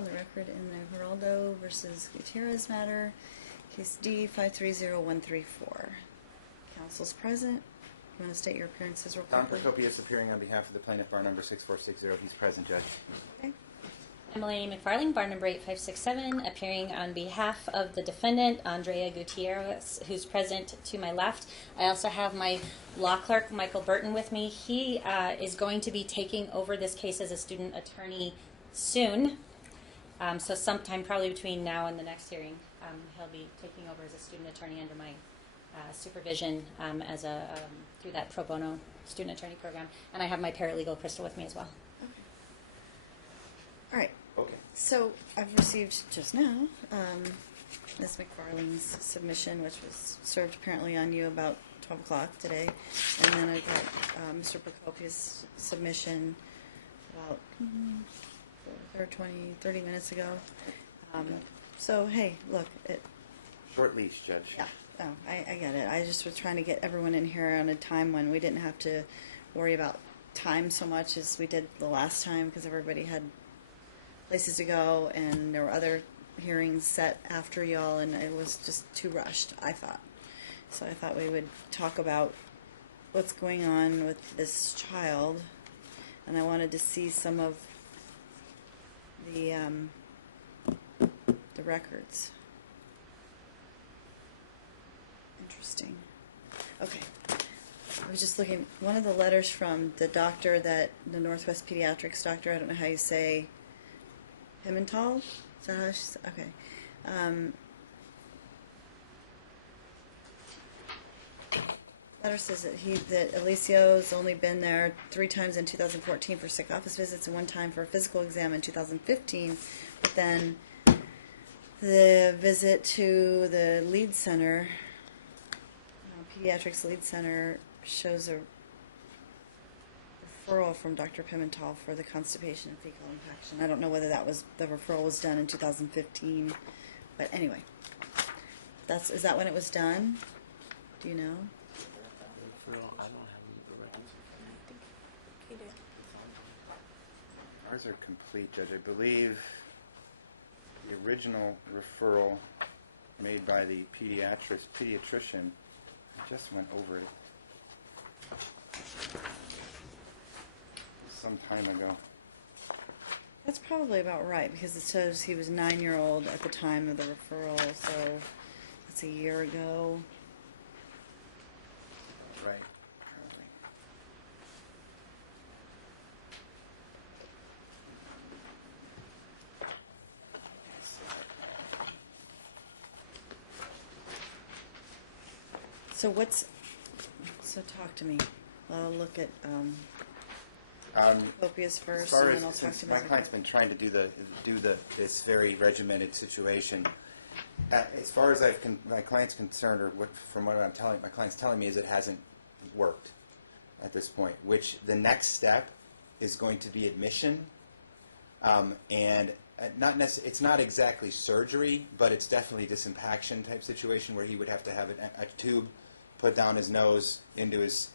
on the record in the Geraldo versus Gultierrez matter, case D 530134. Council's present. You want to state your appearances real Don quickly? Procopius appearing on behalf of the plaintiff, bar number 6460. He's present, Judge. Okay. Emily McFarling, bar number 8567, appearing on behalf of the defendant, Andrea Gutierrez, who's present to my left. I also have my law clerk, Michael Burton, with me. He is going to be taking over this case as a student attorney soon. So sometime probably between now and the next hearing, he'll be taking over as a student attorney under my supervision as through that pro bono student attorney program. And I have my paralegal, Crystal, with me as well. Okay. All right. Okay. So I've received just now Ms. McFarling's submission, which was served apparently on you about 12 o'clock today. And then I got Mr. Procopius' submission about 30 minutes ago. So, hey, look. Short leash, Judge. Yeah, oh, I get it. I just was trying to get everyone in here on a time when we didn't have to worry about time so much as we did the last time, because everybody had places to go and there were other hearings set after y'all, and it was just too rushed, I thought. So I thought we would talk about what's going on with this child, and I wanted to see some of the records. Interesting. Okay. I was just looking, one of the letters from the doctor that, the Northwest Pediatrics doctor, I don't know how you say, Parental? Is that how she's, okay. Letter says that Alicia's only been there 3 times in 2014 for sick office visits and 1 time for a physical exam in 2015, but then the visit to the lead center, pediatrics lead center, shows a referral from Dr. Pimental for the constipation and fecal impaction. I don't know whether the referral was done in 2015, but anyway, is that when it was done? Do you know? I don't have the records. He did. Ours are complete, Judge. I believe the original referral made by the pediatrician, I just went over it some time ago. That's probably about right, because it says he was 9-year-old at the time of the referral, so that's a year ago. Right. So talk to me. I'll look at Copious first, As far and as, then I'll talk since to my Mr. client's been trying to do this very regimented situation, as far as my client's concerned, or from what my client's telling me, is it hasn't worked at this point. Which the next step is going to be admission, and it's not exactly surgery, but it's definitely disimpaction type situation where he would have to have a tube put down his nose into his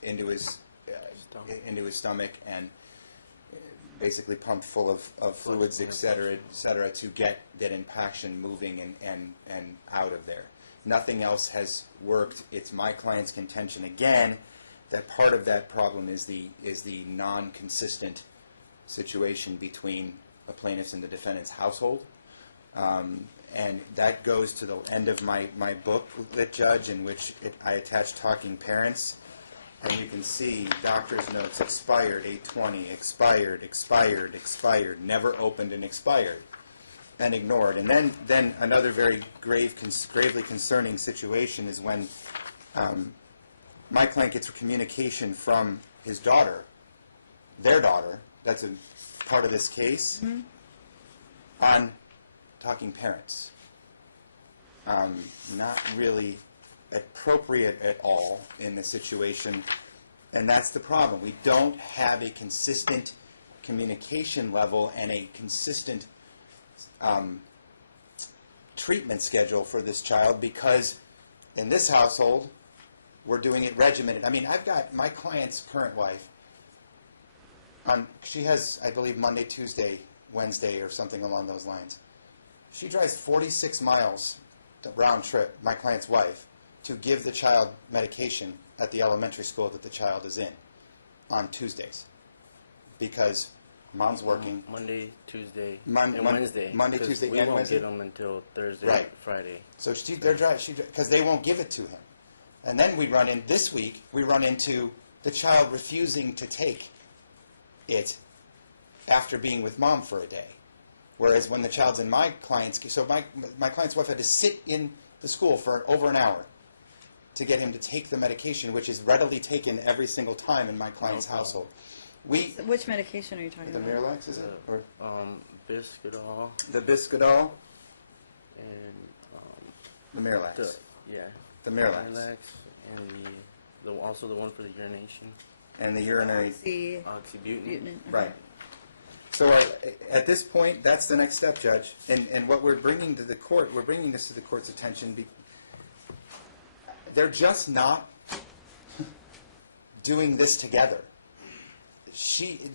stomach and basically pumped full of fluids, et cetera, to get that impaction moving and out of there. Nothing else has worked. It's my client's contention again that part of that problem is the non-consistent situation between the plaintiff's and the defendant's household. And that goes to the end of my book, Lit Judge, in which I attach talking parents. And you can see doctor's notes: expired, 8/20, expired, expired, expired, never opened and expired, and ignored. And then another very gravely concerning situation is when my client gets communication from his daughter, their daughter, that's a part of this case, on talking parents. Not really appropriate at all in this situation, and that's the problem. We don't have a consistent communication level and a consistent treatment schedule for this child, because in this household we're doing it regimented. I mean, I've got my client's current wife, she has, I believe, Monday, Tuesday Wednesday or something along those lines. She drives 46 miles, the round trip, my client's wife, to give the child medication at the elementary school that the child is in on Tuesdays because mom's working. Monday, Tuesday, Mon- and Mon- Wednesday. Monday, 'cause Tuesday, we and won't Wednesday? get them until Thursday, Right. Friday. So they're driving because they won't give it to him. And then this week, we run into the child refusing to take it after being with mom for a day. Whereas when the child's in my client's, so my client's wife had to sit in the school for over an hour to get him to take the medication, which is readily taken every single time in my client's household. Which medication are you talking The about? Miralax, is it? Or Biscuitol the Biscuitol? and The Miralax. yeah, The Miralax. Relax, and also the one for the urination, And the urinary. The oxybutynin. butynin. Right. So at this point, that's the next step, Judge. And what we're bringing to the court, we're bringing this to the court's attention. They're just not doing this together.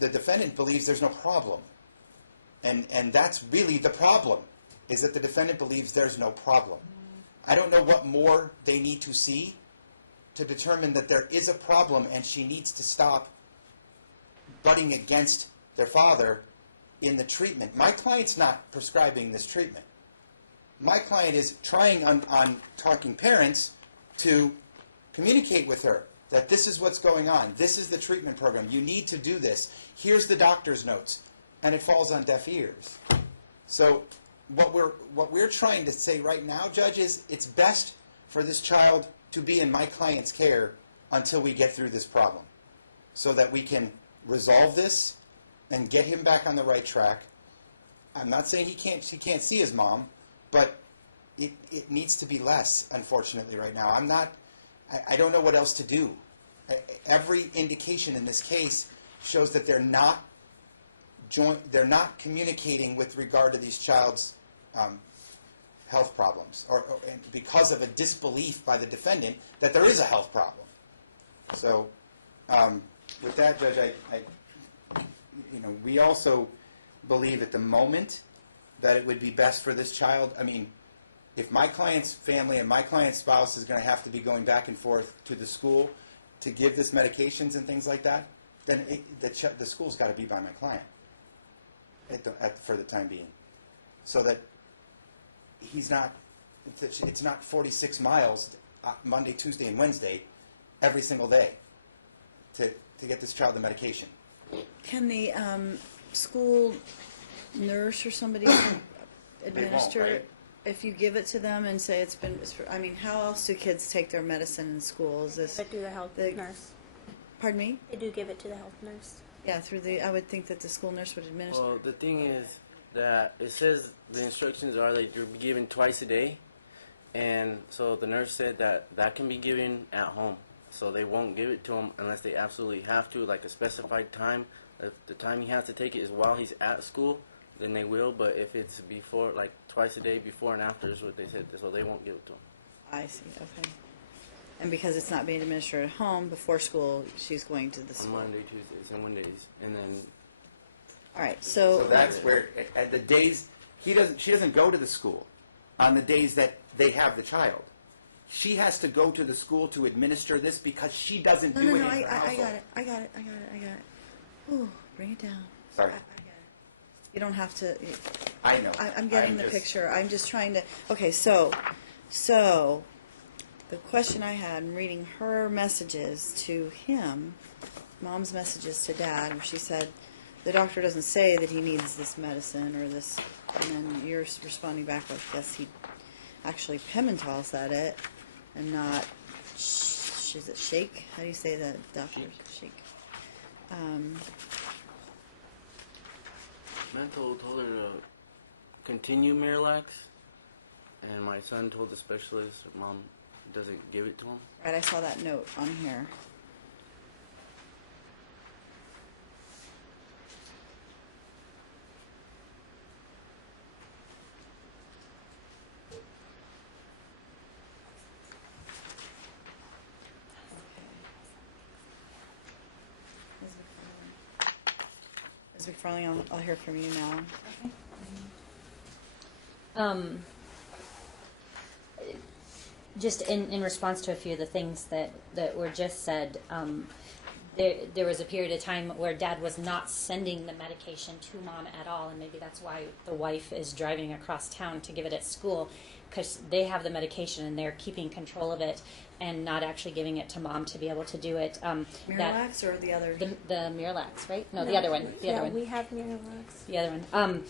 The defendant believes there's no problem. And that's really the problem, is that the defendant believes there's no problem. I don't know what more they need to see to determine that there is a problem and she needs to stop butting against their father in the treatment. My client's not prescribing this treatment. My client is trying on Talking Parents to communicate with her that this is what's going on. This is the treatment program. You need to do this. Here's the doctor's notes. And it falls on deaf ears. So what we're trying to say right now, Judge, is it's best for this child to be in my client's care until we get through this problem so that we can resolve this and get him back on the right track. I'm not saying he can't see his mom, but it needs to be less, unfortunately, right now. I don't know what else to do. Every indication in this case shows that they're not communicating with regard to these child's health problems, and because of a disbelief by the defendant that there is a health problem. So, with that, Judge, we also believe at the moment that it would be best for this child. I mean, if my client's family and my client's spouse is going to have to be going back and forth to the school to give this medications and things like that, then the school's got to be by my client for the time being, so that it's not 46 miles Monday, Tuesday, and Wednesday every single day to get this child the medication. Can the school nurse or somebody administer right? it if you give it to them and say I mean, how else do kids take their medicine in school? Is this? But do the health nurse. Pardon me? They do give it to the health nurse. Yeah, I would think that the school nurse would administer. Well, the thing is that it says the instructions are that you're given twice a day, and so the nurse said that can be given at home. So they won't give it to him unless they absolutely have to, like a specified time. If the time he has to take it is while he's at school, then they will. But if it's before, like twice a day, before and after, is what they said. So they won't give it to him. I see. Okay. And because it's not being administered at home before school, she's going to the On school. Monday, Tuesdays, and Wednesdays, and then All right. So that's where at the days she doesn't go to the school on the days that they have the child. She has to go to the school to administer this because she doesn't do it in her household. I got it. Ooh, bring it down. Sorry. I got it. You don't have to. I know. I'm getting the picture. I'm just trying to. Okay, so the question I had, I'm reading her messages to him, mom's messages to dad, where she said, the doctor doesn't say that he needs this medicine or this, and then you're responding back with, yes, he actually Parental said it, and not, is it Shake? How do you say that, doctor? Shake. Mental told her to continue Miralax, and my son told the specialist mom doesn't give it to him. Right, I saw that note on here. As McFarling, I'll hear from you now. Just in response to a few of the things that were just said, there was a period of time where Dad was not sending the medication to Mom at all, and maybe that's why the wife is driving across town to give it at school, because they have the medication and they're keeping control of it and not actually giving it to Mom to be able to do it. Miralax or the other? The Miralax, right? No, the other one. The other one. We have Miralax. The other one.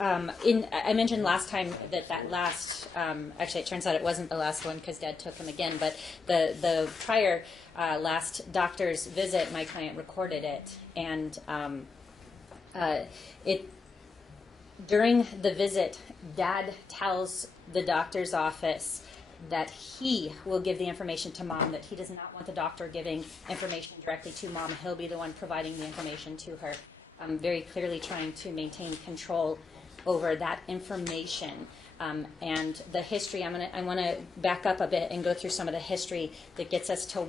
I mentioned last time that last, actually it turns out it wasn't the last one because Dad took him again, but the prior last doctor's visit, my client recorded it, and during the visit, Dad tells the doctor's office that he will give the information to Mom, that he does not want the doctor giving information directly to Mom. He'll be the one providing the information to her. Very clearly trying to maintain control over that information. And the history, I want to back up a bit and go through some of the history that gets us to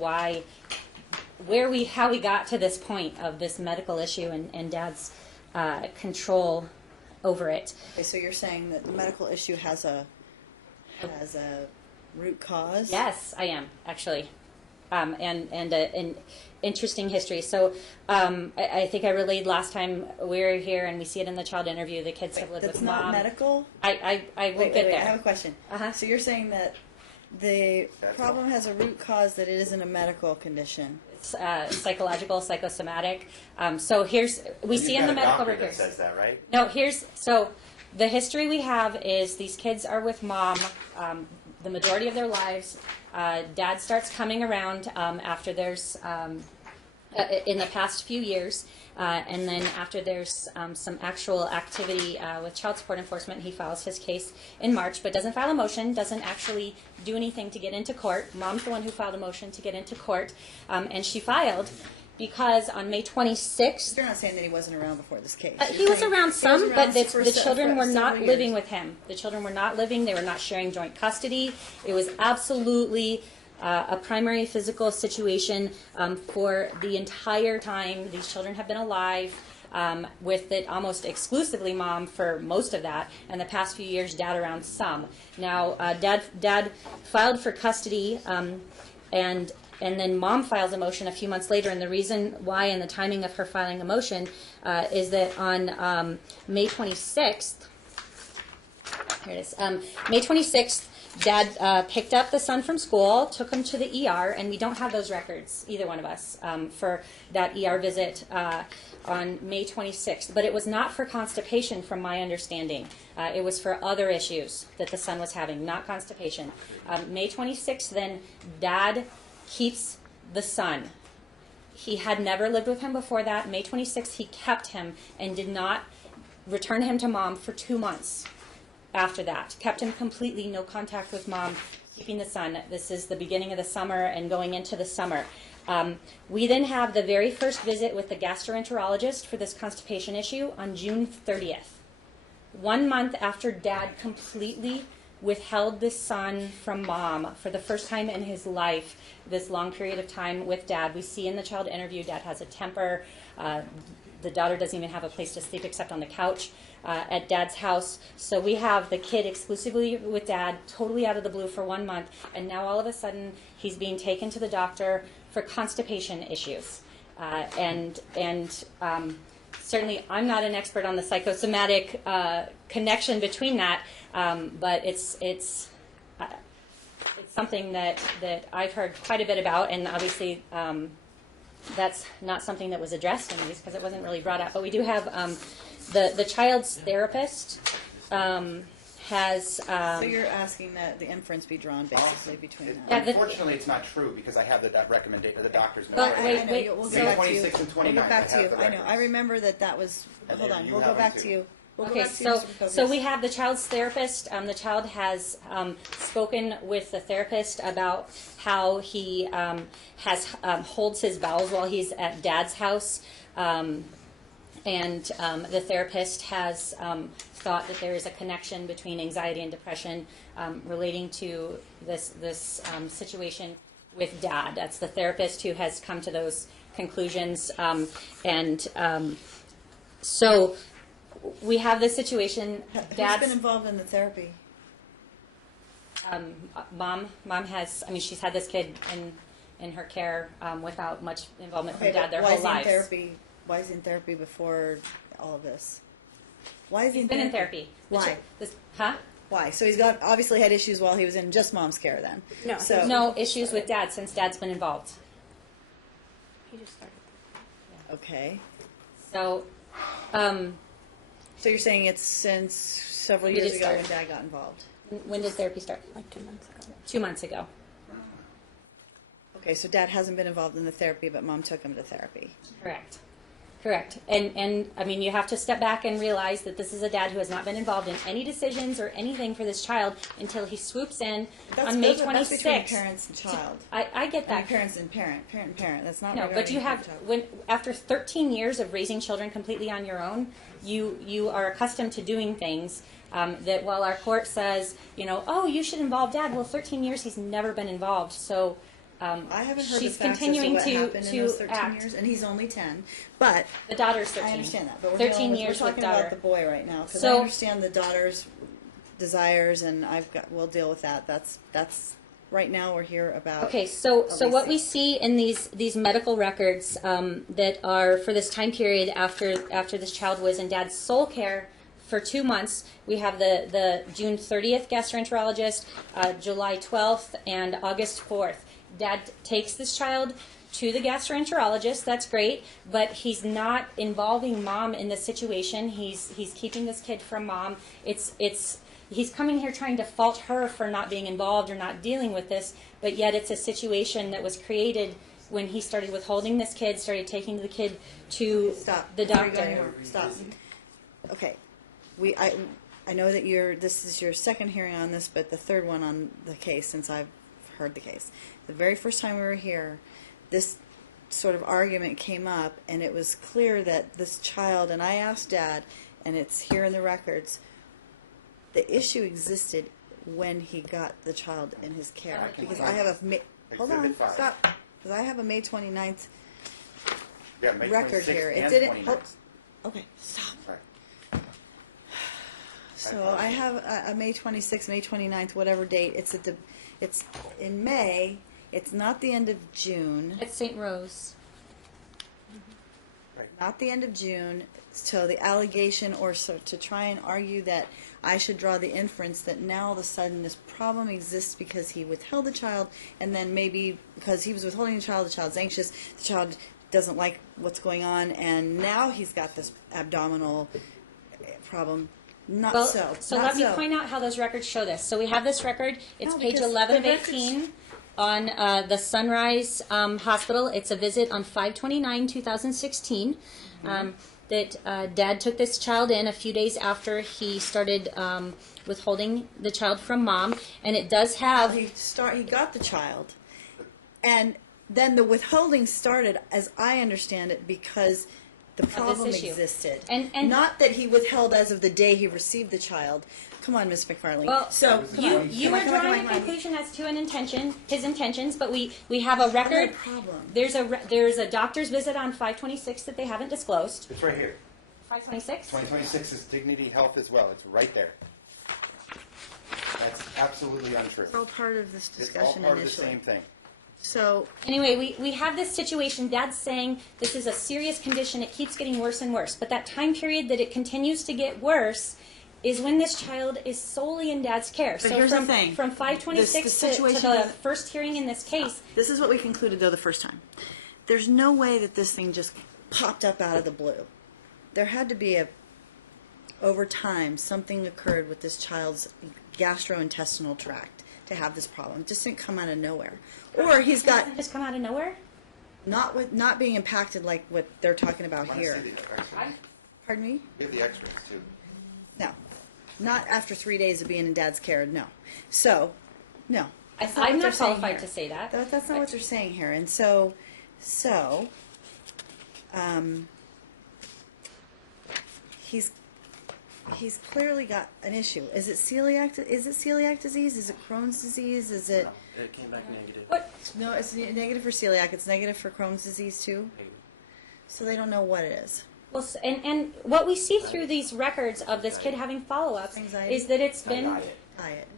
how we got to this point of this medical issue and Dad's control over it. Okay, so you're saying that the medical issue has a root cause? Yes, I am, actually. And an interesting history. So I think I relayed last time we were here, and we see it in the child interview. The kids have lived That's with Mom. not medical? I will Wait, get there. I have a question. Uh-huh. So you're saying that the problem has a root cause, that it isn't a medical condition? It's psychological, psychosomatic. So we see in the medical records. That says that, right? No, so the history we have is these kids are with Mom the majority of their lives. Dad starts coming around after there's in the past few years, and then after there's some actual activity with child support enforcement, he files his case in March, but doesn't file a motion, doesn't actually do anything to get into court. Mom's the one who filed a motion to get into court, and she filed because on May 26th... You're not saying that he wasn't around before this case. He was around some, but the children were not several living years. with him. The children were not living. They were not sharing joint custody. It was absolutely a primary physical situation for the entire time these children have been alive, with it almost exclusively Mom for most of that, and the past few years Dad around some. Now, Dad filed for custody, and then Mom files a motion a few months later, and the reason why and the timing of her filing a motion is that on May 26th, here it is, May 26th, Dad picked up the son from school, took him to the ER, and we don't have those records, either one of us, for that ER visit on May 26th. But it was not for constipation, from my understanding. It was for other issues that the son was having, not constipation. May 26th, then, Dad keeps the son. He had never lived with him before that. May 26th, he kept him and did not return him to Mom for 2 months after that. Kept him completely, no contact with Mom, keeping the son. This is the beginning of the summer and going into the summer. We then have the very first visit with the gastroenterologist for this constipation issue on June 30th. 1 month after Dad completely withheld the son from Mom for the first time in his life, this long period of time with Dad. We see in the child interview Dad has a temper. The daughter doesn't even have a place to sleep except on the couch at Dad's house. So we have the kid exclusively with Dad, totally out of the blue for 1 month, and now all of a sudden he's being taken to the doctor for constipation issues. Certainly I'm not an expert on the psychosomatic connection between that, but it's something that I've heard quite a bit about, and obviously that's not something that was addressed in these because it wasn't really brought up. But we do have the child's therapist has... so you're asking that the inference be drawn basically between that. Yeah, Unfortunately, it's not true because I have the recommendation, the doctor's note. Well, right wait, now. I know, wait, we'll so- go back to you. 26 and We'll 29, get back I to you. have the I know. I records. remember that was... And Hold then on. you We'll go have back them to too. you. We'll go Okay, back to you, so Mr. Kokas. so we have the child's therapist. The child has spoken with the therapist about how he holds his bowels while he's at Dad's house, and the therapist has thought that there is a connection between anxiety and depression relating to this situation with Dad. That's the therapist who has come to those conclusions. So we have this situation. Who's Dad's been involved in the therapy? Mom has. I mean, she's had this kid in her care without much involvement from Dad their why whole is he in lives. therapy? Why is he in therapy before all of this? Why is he He's been in therapy. Why? Huh? Why? So he's got obviously had issues while he was in just mom's care then. No, So No issues with Dad since Dad's been involved. he just started. Okay. So, So you're saying it's since several When did years it ago start? when Dad got involved. when did therapy start? Like 2 months ago. 2 months ago. Okay, so Dad hasn't been involved in the therapy, but Mom took him to therapy. Correct. And I mean, you have to step back and realize that this is a dad who has not been involved in any decisions or anything for this child until he swoops in on May 26th. That's between parents and child. I get I mean, that. parents and parent. That's not No, regarding but you have child. when after 13 years of raising children completely on your own, you are accustomed to doing things that while our court says, oh, you should involve Dad. Well, 13 years he's never been involved, so. I haven't heard she's the facts continuing as to what happened in those 13 act. years, and he's only 10. But The daughter's 13. I understand that. But we're 13 dealing with, years we're talking with daughter. about the boy right now because So- I understand the daughter's desires, and we'll deal with that. That's right now we're here about. Okay, so what Alicia. we see in these medical records that are for this time period after this child was in Dad's sole care for 2 months, we have the June 30th gastroenterologist, July 12th, and August 4th. Dad takes this child to the gastroenterologist. That's great, but he's not involving Mom in this situation. He's keeping this kid from Mom. He's coming here trying to fault her for not being involved or not dealing with this, but yet it's a situation that was created when he started withholding this kid, started taking the kid to Stop. the Before you go doctor. anymore. Stop. Okay. I know that this is your second hearing on this, but the third one on the case since I've heard the case. The very first time we were here, this sort of argument came up, and it was clear that this child, and I asked Dad, and it's here in the records, the issue existed when he got the child in his care. Because I have hold on, Exhibit 5. stop. Because I have a May 29th Yeah, May record 26th here. It and didn't. 29th. Okay, stop. Right. So I have a May 26th, May 29th, whatever date. It's in May. It's not the end of June. It's St. Rose. Not the end of June. So the allegation, or so to try and argue that I should draw the inference that now all of a sudden this problem exists because he withheld the child, and then maybe because he was withholding the child's anxious, the child doesn't like what's going on, and now he's got this abdominal problem. Not Well, so. let me point out how those records show this. So we have this record. It's No, page because 11 of the records- 18 on the Sunrise Hospital. It's a visit on 5/29/2016 that Dad took this child in a few days after he started withholding the child from Mom, and it does have. He got the child, and then the withholding started, as I understand it, because the problem issue. existed, And- not that he withheld as of the day he received the child. Come on, Miss McFarlane. Well, so you are drawing a conclusion as to his intentions, but we have a record. Problem. There's a doctor's visit on 5/26 that they haven't disclosed. It's right here. 5/26. 2026 is Dignity Health as well. It's right there. That's absolutely untrue. It's all part of this It's all discussion part of the initially. same thing. So Anyway, we have this situation. Dad's saying this is a serious condition. It keeps getting worse and worse. But that time period that it continues to get worse is when this child is solely in Dad's care. But so here's from, the thing. from 5/26 The to situation the is- first hearing in this case, this is what we concluded, though, the first time. There's no way that this thing just popped up out of the blue. There had to be over time, something occurred with this child's gastrointestinal tract to have this problem. It just didn't come out of nowhere. Or he's got doesn't just come out of nowhere. not being impacted like what they're talking about Want to here. see the X-rays? Pardon me? We have the X-rays too. No. Not after 3 days of being in Dad's care, no. So, no. That's what I'm they're not saying qualified here. to say that. That's not what they're saying here. And he's clearly got an issue. Is it celiac disease? Is it Crohn's disease? Is it It came back negative. What? no? It's negative for celiac. It's negative for Crohn's disease too. So they don't know what it is. Well, and what we see through these records of this kid having follow-ups Anxiety? is that it's been Diet.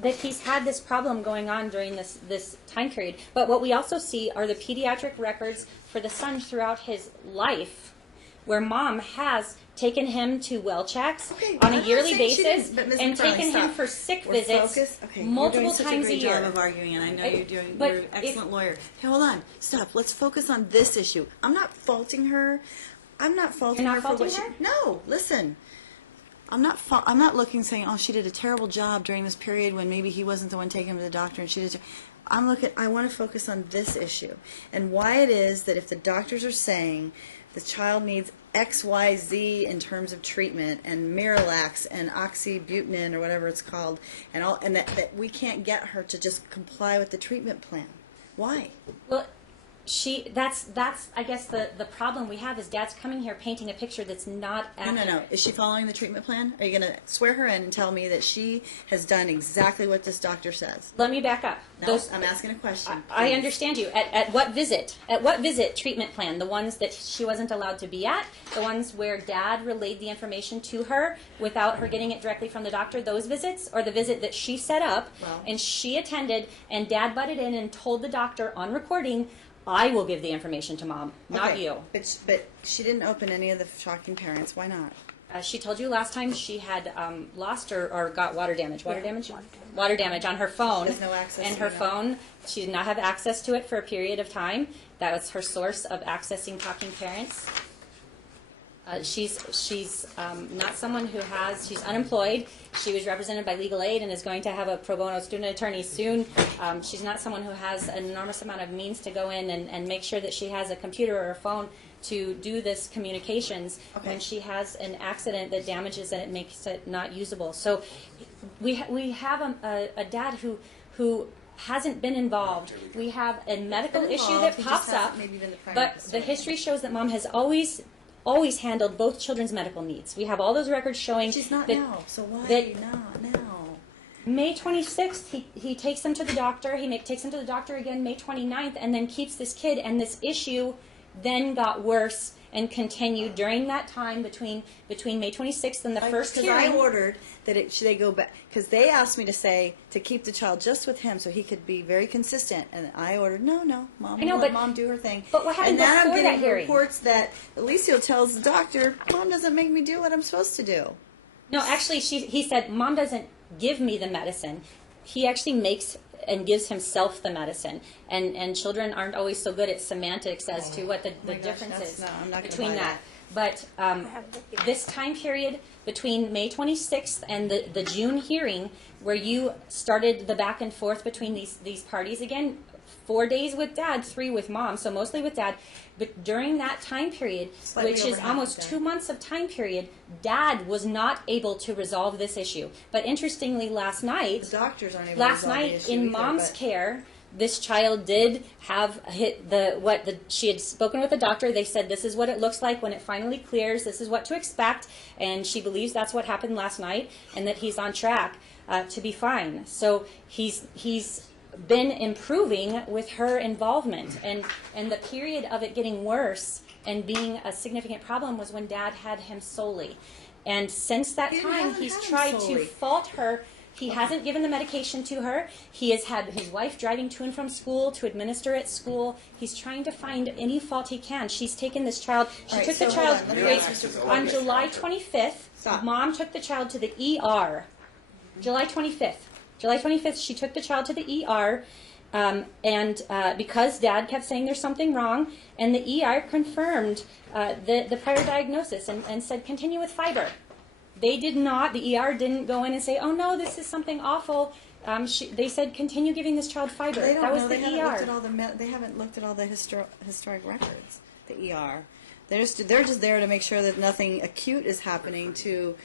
that he's had this problem going on during this time period. But what we also see are the pediatric records for the son throughout his life, where mom has taken him to well checks Okay, on a I'm not yearly saying she basis didn't, but Ms. and McFarlane, taken him stop. for sick We're visits focused. Okay, multiple you're doing such times a great year. job of arguing, and I know you're doing. But You're an excellent if- lawyer. Hey, hold on, stop. Let's focus on this issue. I'm not faulting her. I'm not faulting You're not her for faulting what her? she. No, listen. I'm not looking saying, oh, she did a terrible job during this period when maybe he wasn't the one taking him to the doctor and she did. I want to focus on this issue and why it is that if the doctors are saying the child needs X, Y, Z in terms of treatment and Miralax and oxybutynin or whatever it's called and that we can't get her to just comply with the treatment plan. Why? Well, that's I guess the problem we have is Dad's coming here painting a picture that's not accurate. No. Is she following the treatment plan? Are you going to swear her in and tell me that she has done exactly what this doctor says? Let me back up. No, I'm asking a question. I please. understand you. At what visit? At what visit treatment plan? The ones that she wasn't allowed to be at? The ones where Dad relayed the information to her without her getting it directly from the doctor? Those visits? Or the visit that she set up and she attended and Dad butted in and told the doctor on recording, I will give the information to Mom, not Okay, you. But she didn't open any of the shocking parents. Why not? She told you last time she had lost or got water damage. Water damage on her phone. She has no access and to her it. phone, she did not have access to it for a period of time. That was her source of accessing talking parents. She's not someone who has, she's unemployed. She was represented by legal aid and is going to have a pro bono student attorney soon. She's not someone who has an enormous amount of means to go in and make sure that she has a computer or a phone to do this communications when she has an accident that damages and it makes it not usable. So we have a dad who hasn't been involved. We have a medical issue that pops up, but the history shows that Mom has always handled both children's medical needs. We have all those records showing She's not that, now, so why that not now? May 26th, he takes him to the doctor. He takes him to the doctor again May 29th, and then keeps this kid. And this issue then got worse and continued during that time between May 26th and the first Because hearing. I ordered that they go back because they asked me to keep the child just with him so he could be very consistent, and I ordered no, Mom. I know, let but Mom do her thing. but what happened and then before I'm that getting hearing? reports that Alicio tells the doctor, Mom doesn't make me do what I'm supposed to do. No, actually, he said, Mom doesn't give me the medicine. He actually makes and gives himself the medicine. And children aren't always so good at semantics as to what the difference is I'm not gonna between buy that. But this time period between May 26th and the June hearing, where you started the back and forth between these parties again, 4 days with Dad, 3 with Mom, so mostly with Dad. But during that time period, Slightly which over is half almost of Dad. 2 months of time period, Dad was not able to resolve this issue. But interestingly, last night, The doctors aren't able to last resolve the night issue in either, Mom's but- care, this child did have she had spoken with the doctor. They said this is what it looks like when it finally clears. This is what to expect, and she believes that's what happened last night, and that he's on track to be fine. So he's been improving with her involvement, and the period of it getting worse and being a significant problem was when Dad had him solely. And since that He time, hasn't he's had him tried to solely. fault her. He hasn't given the medication to her. He has had his wife driving to and from school to administer at school. He's trying to find any fault he can. She's taken this child. She All right, took the so hold child on. Let me wait, ask Mr. on July 25th. Stop. Mom took the child to the ER. July 25th. July 25th, she took the child to the ER. Because Dad kept saying there's something wrong, and the ER confirmed the prior diagnosis and said continue with fiber. They did not. The ER didn't go in and say, "Oh no, this is something awful." They said continue giving this child fiber. They don't That was know. the They haven't ER. looked at all they haven't looked at all the historic records. The ER. They're just there to make sure that nothing acute is happening to,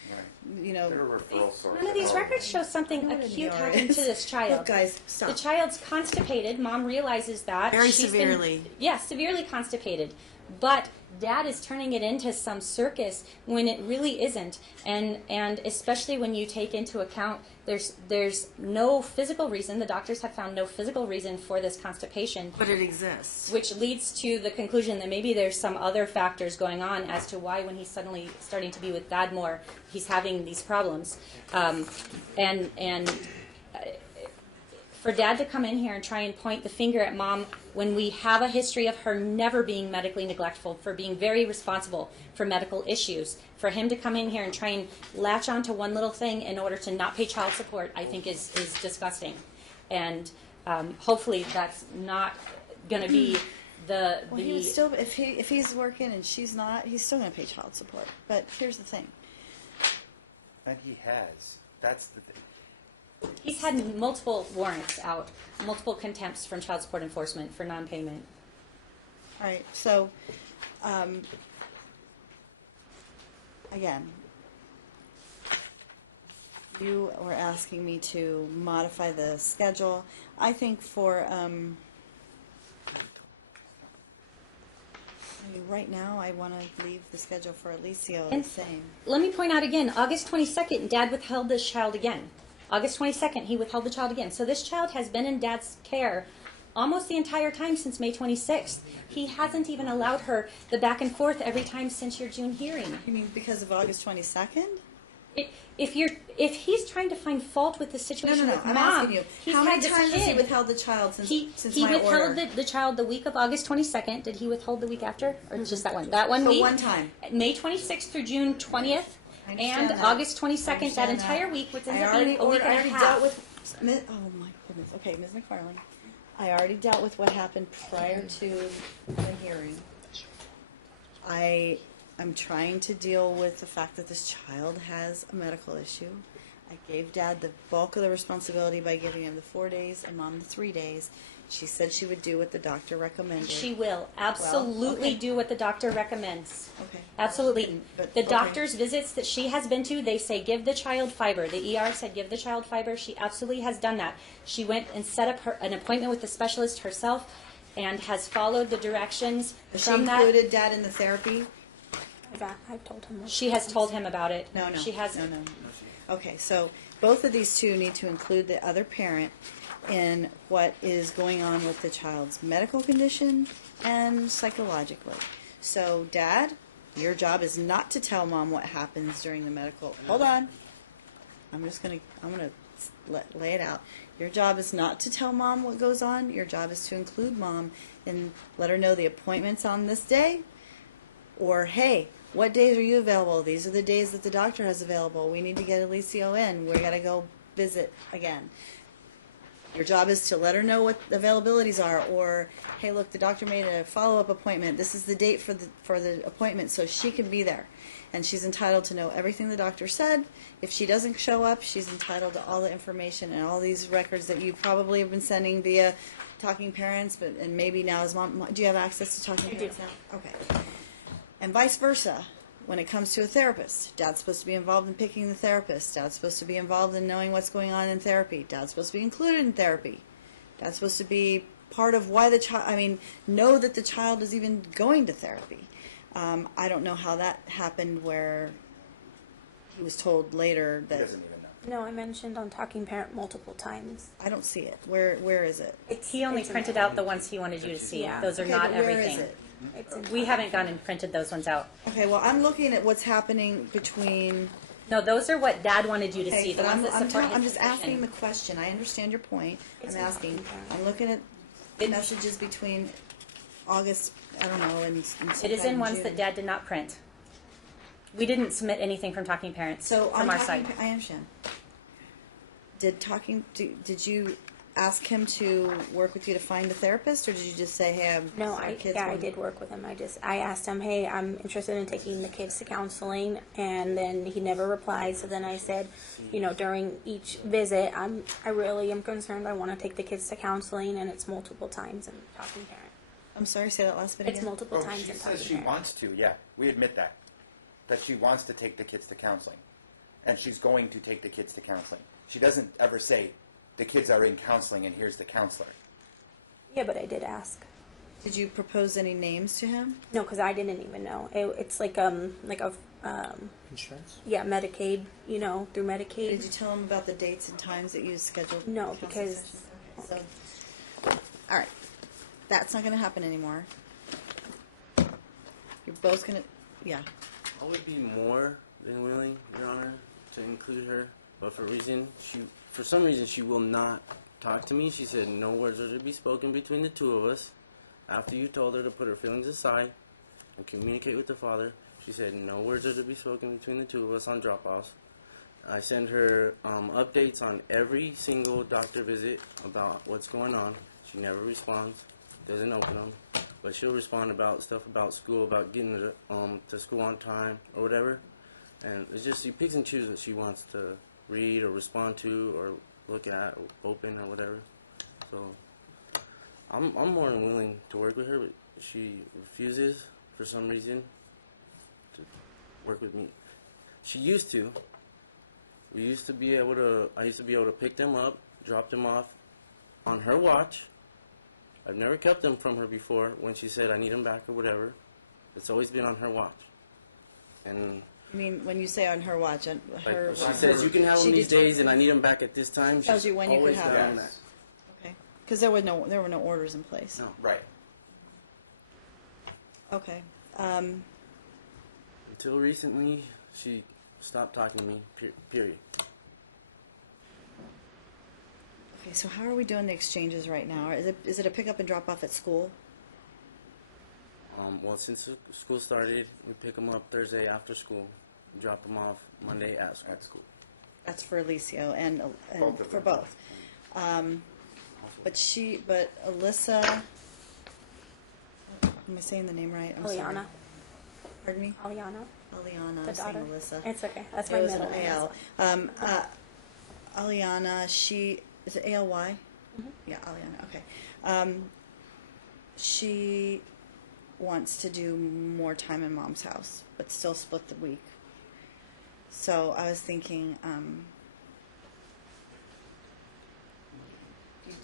you know. None of these records show something What an acute ER happened is. to this child. Look, guys, stop. The child's constipated. Mom realizes that. Very She's severely. severely constipated. But Dad is turning it into some circus when it really isn't, and especially when you take into account there's no physical reason. The doctors have found no physical reason for this constipation, But it exists. which leads to the conclusion that maybe there's some other factors going on as to why when he's suddenly starting to be with Dad more, he's having these problems, and for Dad to come in here and try and point the finger at Mom when we have a history of her never being medically neglectful, for being very responsible for medical issues, for him to come in here and try and latch onto one little thing in order to not pay child support, I think is disgusting. And hopefully that's not going to be Well, he would still, if he's working and she's not, he's still going to pay child support. But here's the thing. And he has. That's the thing. He's had multiple warrants out, multiple contempts from child support enforcement for non-payment. All right, so, again, you were asking me to modify the schedule. I think for, I mean, right now, I want to leave the schedule for Alicio the And- same. Let me point out again, August 22nd, Dad withheld this child again. August 22nd, he withheld the child again. So this child has been in Dad's care almost the entire time since May 26th. He hasn't even allowed her the back and forth every time since your June hearing. You mean because of August 22nd? If he's trying to find fault with the No, situation no, no, with I'm Mom, asking you. he's How had many this times has he kid. withheld the child since He my withheld order? the child the week of August 22nd. Did he withhold the week after, or just that one? That one So week. one time. May 26th through June 20th, I understand and that. August I 22nd. That understand entire that. week, which I ends up already being a week ordered- I and a already dealt half. with. Oh my goodness. Okay, Ms. McFarland. I already dealt with what happened prior to the hearing. I'm trying to deal with the fact that this child has a medical issue. I gave Dad the bulk of the responsibility by giving him the 4 days and Mom the 3 days. She said she would do what the doctor recommended. She will absolutely okay. do what the doctor recommends. Okay. Absolutely. But- The okay. doctor's visits that she has been to, they say give the child fiber. The ER said give the child fiber. She absolutely has done that. She went and set up an appointment with the specialist herself and has followed the directions Has she from that. included Dad in the therapy? I've told him. She has told him about it. No, no. She has. No, no. Okay, so both of these two need to include the other parent in what is going on with the child's medical condition and psychologically. So, Dad, your job is not to tell Mom what happens during the medical. Hold on. I'm gonna lay it out. Your job is not to tell Mom what goes on. Your job is to include Mom and let her know the appointments on this day. Or, hey, what days are you available? These are the days that the doctor has available. We need to get Alicio in. We got to go visit again. Your job is to let her know what the availabilities are. Or, hey, look, the doctor made a follow-up appointment. This is the date for the appointment, so she can be there. And she's entitled to know everything the doctor said. If she doesn't show up, she's entitled to all the information and all these records that you probably have been sending via Talking Parents, and maybe now is Mom. Do you have access to Talking Parents now? Okay. And vice versa, when it comes to a therapist. Dad's supposed to be involved in picking the therapist. Dad's supposed to be involved in knowing what's going on in therapy. Dad's supposed to be included in therapy. Dad's supposed to be part of why the child, know that the child is even going to therapy. I don't know how that happened where he was told later He that, doesn't even know. No, I mentioned on Talking Parent multiple times. I don't see it. Where is it? He only printed out the ones he wanted you to see. Yeah. Those are Okay, not but where everything. is it? It's in We haven't gone and printed those ones out. Okay, well, I'm looking at what's happening between... No, those are what Dad wanted you to Okay, see. The but ones that support his I'm just position. asking the question. I understand your point. It's I'm in asking. Talking Parent. I'm looking at the messages between August, I don't know, and It is in sometime ones June. that Dad did not print. We didn't submit anything from Talking Parents So from on our talking, side. I understand. Did you ask him to work with you to find a therapist, or did you just say, "Hey, No, our kids I want-" did work with him. I asked him, hey, I'm interested in taking the kids to counseling, and then he never replied. So then I said, during each visit, I really am concerned. I want to take the kids to counseling, and it's multiple times in Talking Parent. I'm sorry, say that last bit It's again. multiple Oh, times she in says Talking she Parent. wants to, yeah. We admit that. That she wants to take the kids to counseling. And she's going to take the kids to counseling. She doesn't ever say, the kids are in counseling and here's the counselor. Yeah, but I did ask. Did you propose any names to him? No, because I didn't even know. It's like a Insurance? yeah, Medicaid. Through Did Medicaid. you tell him about the dates and times that you scheduled? No, counseling because- sessions? Okay, so, all right, that's not going to happen anymore. You're both going to, yeah. I would be more than willing, Your Honor, to include her, but for some reason, she will not talk to me. She said no words are to be spoken between the two of us. After you told her to put her feelings aside and communicate with the father, she said no words are to be spoken between the two of us on drop-offs. I send her updates on every single doctor visit about what's going on. She never responds, doesn't open them, but she'll respond about stuff about school, about getting to school on time or whatever. And it's just she picks and chooses what she wants to read or respond to or look at or open or whatever. So I'm more than willing to work with her, but she refuses for some reason to work with me. She used to. I used to be able to pick them up, drop them off on her watch. I've never kept them from her before when she said I need them back or whatever. It's always been on her watch. And I mean, when you say on her watch, on her, she says you can have them she these determines- days and I need them back at this time. Tells She's you when you can always have done them. that. okay, because there were no orders in place. No. Right. Okay. Until recently, she stopped talking to me, period. Okay, so how are we doing the exchanges right now? Is it a pick up and drop off at school? Well, since the school started, we pick them up Thursday after school, drop them off Monday at school. At school. That's for Alicio and Both of for them. both. But Alyssa, am I saying the name right? I'm sorry. Aliana. Pardon me? Aliana, Aliana. the I'm saying daughter. Alyssa. It's okay. That's It my was middle an name. AL. Aliana, is it ALY? Mhm. Yeah, Aliana, okay. She wants to do more time in mom's house, but still split the week. So I was thinking,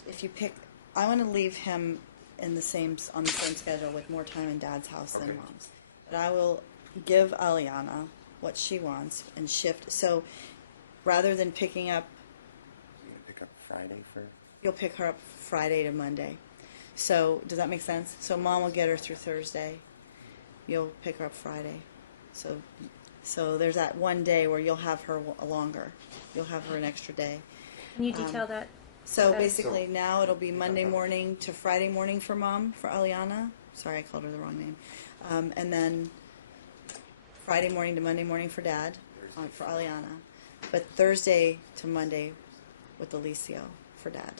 if you pick, I want to leave him on the same schedule with more time in dad's house than Okay. mom's. But I will give Aliana what she wants and shift. So rather than picking up, You gonna pick up Friday for? you'll pick her up Friday to Monday. So does that make sense? So mom will get her through Thursday. You'll pick her up Friday. So there's that one day where you'll have her longer. You'll have her an extra day. Can you detail that? So Okay. basically now it'll be Monday morning to Friday morning for mom, for Aliana. Sorry, I called her the wrong name. And then Friday morning to Monday morning for dad, for Aliana. But Thursday to Monday with Alicio for dad.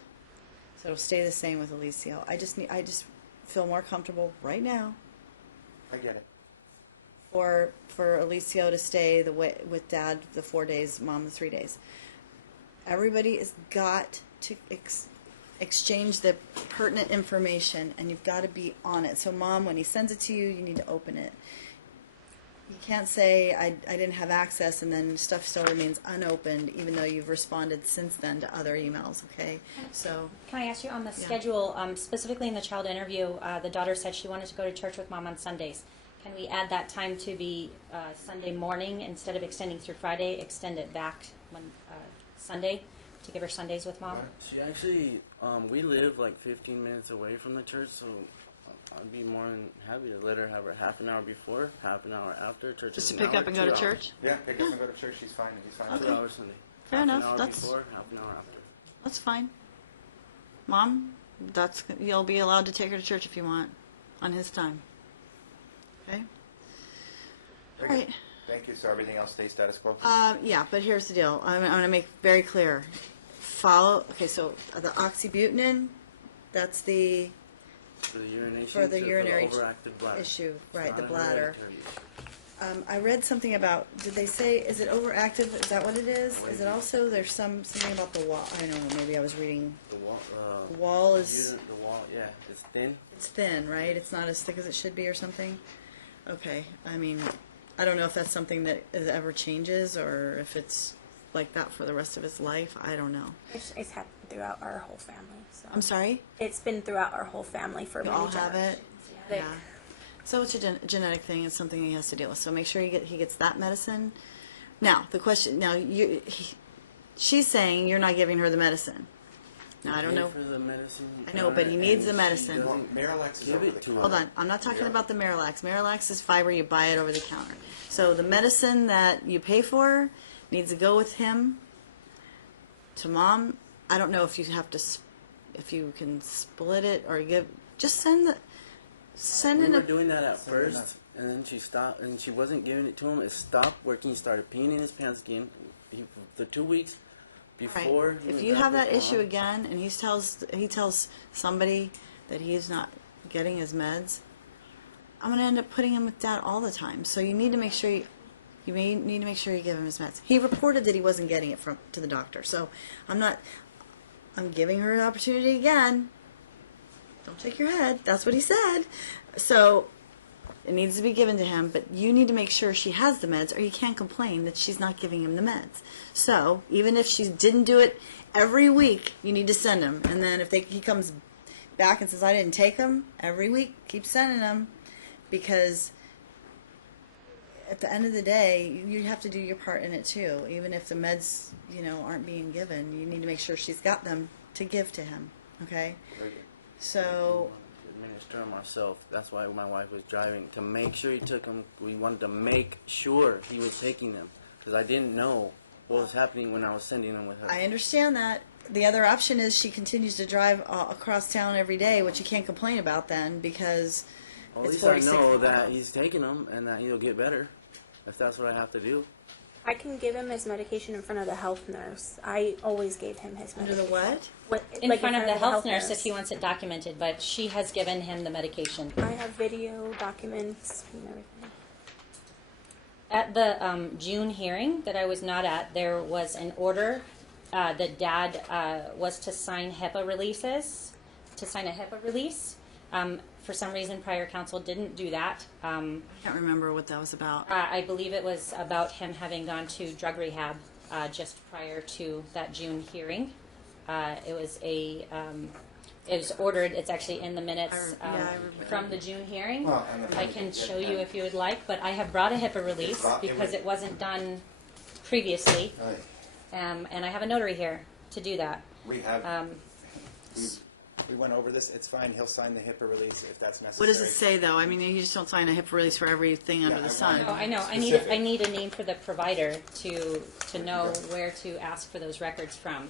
So it'll stay the same with Alicio. I just feel more comfortable right now I get it. for Alicio to stay with dad the 4 days, mom the 3 days. Everybody has got to exchange the pertinent information, and you've got to be on it. So mom, when he sends it to you, you need to open it. You can't say I didn't have access and then stuff still remains unopened even though you've responded since then to other emails, okay? So Can I ask you on the Yeah. schedule, specifically in the child interview, the daughter said she wanted to go to church with mom on Sundays. Can we add that time to be Sunday morning instead of extending through Friday, extend it back Sunday to give her Sundays with mom? She actually, we live like 15 minutes away from the church, so I'd be more than happy to let her have her half an hour before, half an hour after. Church Just to is an pick hour, up and go 2 to hours. church? Yeah, pick up and go to church. She's fine. He's fine. 2 hours Sunday. Fair Half enough, An hour that's- before, half an hour after. that's fine. Mom, you'll be allowed to take her to church if you want on his time. Okay? Very All right. good. Thank you. So everything else stays status quo? Yeah, but here's the deal. I'm going to make very clear. Okay, so the oxybutynin, that's the For the urination, For the urinary overactive bladder. issue, It's right, not the a bladder. hereditary issue. I read something about, did they say, is it overactive? Is that what it is? Is it also, there's something about the wall, I don't know, maybe I was reading. The wall, The wall is, the wall, yeah, it's thin. it's thin, right? It's not as thick as it should be or something? Okay, I mean, I don't know if that's something that ever changes or if it's like that for the rest of his life. I don't know. It's happened throughout our whole family. So I'm sorry? it's been throughout our whole family for You many all have generations. it? Thick. Yeah. So it's a genetic thing. It's something he has to deal with. So make sure he gets that medicine. Now, the question, she's saying you're not giving her the medicine. Now, I don't know. For the medicine, I know, but he needs the and medicine. she Well, doesn't Marilex is give over it the to her. counter. Hold on. I'm not talking about the Marilex. Marilex is fiber. You buy it over the counter. So the medicine that you pay for needs to go with him to mom. I don't know if you have to, if you can split it or just send We in were a. doing that at first, and then she stopped, and she wasn't giving it to him. It stopped working. He started peeing in his pants again. The 2 weeks Right. before. he If went you back have with that mom, issue again, and he tells somebody that he's not getting his meds, I'm going to end up putting him with dad all the time. So you need to make sure you may need to make sure you give him his meds. He reported that he wasn't getting it to the doctor. So I'm giving her an opportunity again. Don't shake your head. That's what he said. So it needs to be given to him, but you need to make sure she has the meds, or you can't complain that she's not giving him the meds. So even if she didn't do it every week, you need to send him. And then if he comes back and says, I didn't take them, every week, keep sending them, because at the end of the day, you have to do your part in it too. Even if the meds, aren't being given, you need to make sure she's got them to give to him. Okay? So administer them ourselves. That's why my wife was driving, to make sure he took them. We wanted to make sure he was taking them, because I didn't know what was happening when I was sending them with her. I understand that. The other option is she continues to drive across town every day, which you can't complain about then, because Well, at it's least I 46 know that miles. he's taking them and that he'll get better, if that's what I have to do. I can give him his medication in front of the health nurse. I always gave him his Under medication. the what? In front of the health nurse if he wants it documented, but she has given him the medication. I have video, documents, and everything. At the June hearing that I was not at, there was an order that Dad was to sign HIPAA releases, to sign a HIPAA release. For some reason, prior counsel didn't do that. I can't remember what that was about. I believe it was about him having gone to drug rehab just prior to that June hearing. It was ordered. It's actually in the minutes I remember. from the June hearing. Well, and the- I can show you if you would like, but I have brought a HIPAA release because it wasn't done previously, Right. and I have a notary here to do that. We have. Um, We went over this. It's fine. He'll sign the HIPAA release if that's necessary. What does it say, though? I mean, you just don't sign a HIPAA release for everything under I the sun. Oh, I know. Specific. I need a name for the provider to know where to ask for those records from,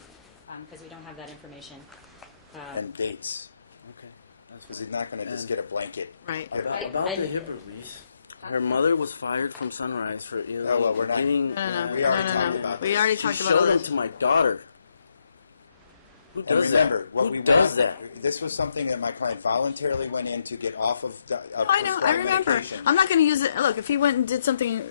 because we don't have that information. And dates, Okay. because he's not going to just get a blanket. Right. HIPAA. About I- the HIPAA release, her mother was fired from Sunrise for Oh, well, we're not- getting. No. We already talked about We this. already She talked about showed all them this. to my daughter. Who And does remember, that? what Who we does went, that? this was something that my client voluntarily went in to get off of I know. I prescribed remember. medication. I'm not going to use it. Look, if he went and did something,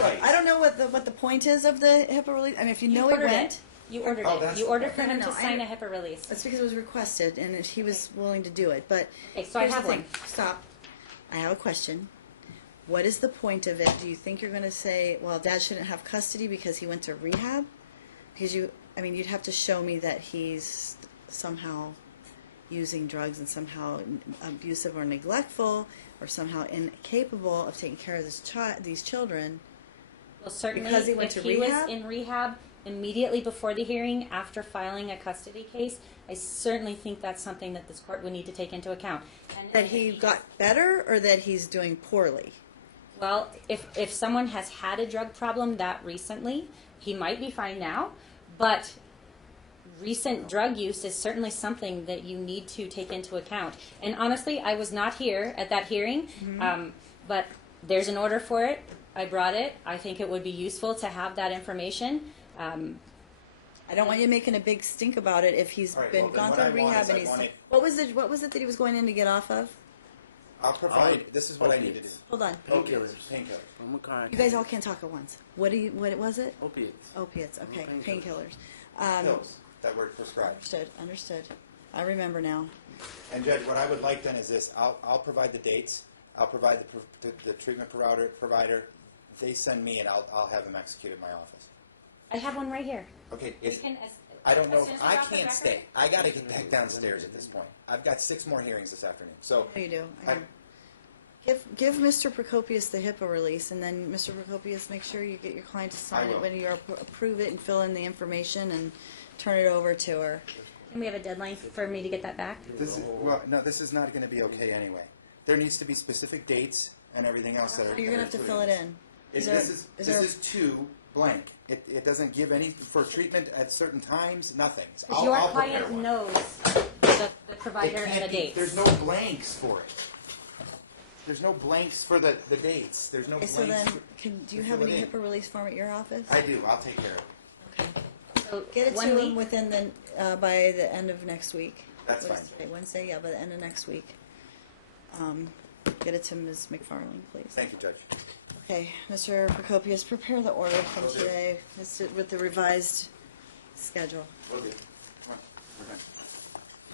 Right. I don't know what the point is of the HIPAA release. I mean, if you know he ordered went, it. You ordered Oh, it. that's You ordered the for him No, to no, sign I- a HIPAA release. that's because it was requested and he was willing to do it. But Okay, so I here's have the thing. one. Stop. I have a question. What is the point of it? Do you think you're going to say, well, Dad shouldn't have custody because he went to rehab? Because you'd have to show me that he's somehow using drugs and somehow abusive or neglectful or somehow incapable of taking care of these children. Well, certainly, Because he went if to he rehab? was in rehab immediately before the hearing, after filing a custody case, I certainly think that's something that this court would need to take into account. And That he if got better or that he's doing poorly? Well, if someone has had a drug problem that recently, he might be fine now, but recent drug use is certainly something that you need to take into account. And honestly, I was not here at that hearing, but there's an order for it. I brought it. I think it would be useful to have that information. I don't want you making a big stink about it if he's All right, been well, then gone what through I want rehab is and I he's want it- what was it that he was going in to get off of? I'll provide. This is what I need to do. Hold on. Painkillers. Painkillers. I'm a car. You guys all can't talk at once. What was it? Opiates. Opiates. Okay, Painkillers. painkillers. Pills that were prescribed. Understood. I remember now. And Judge, what I would like then is this: I'll provide the dates. I'll provide the treatment provider. They send me, and I'll have them executed in my office. I have one right here. Okay. You can, I don't know. as soon as you I drop the can't record- stay. I got to get back downstairs at this point. I've got 6 more hearings this afternoon. So Oh, you do. I know. Give Mr. Procopius the HIPAA release, and then Mr. Procopius, make sure you get your client to sign I it will. when you approve it and fill in the information and turn it over to her. And we have a deadline for me to get that back. This is not going to be okay anyway. There needs to be specific dates and everything else that are. You're gonna have to fill it in. This is too blank. It doesn't give any for treatment at certain times. Nothing. Your I'll prepare client one. knows the provider It and can't the be- dates. There's no blanks for it. There's no blanks for the dates. There's no Okay, so blanks. then, do you to have fill any it in. HIPAA release form at your office? I do. I'll take care of it. Okay. So Get it to 1 him week. within by the end of next week. That's What is fine. today, Wednesday, yeah, by the end of next week. Get it to Ms. McFarland, please. Thank you, Judge. Okay, Mr. Procopius, prepare the order from Will do. today with the revised schedule. Will do. Come on. We're done.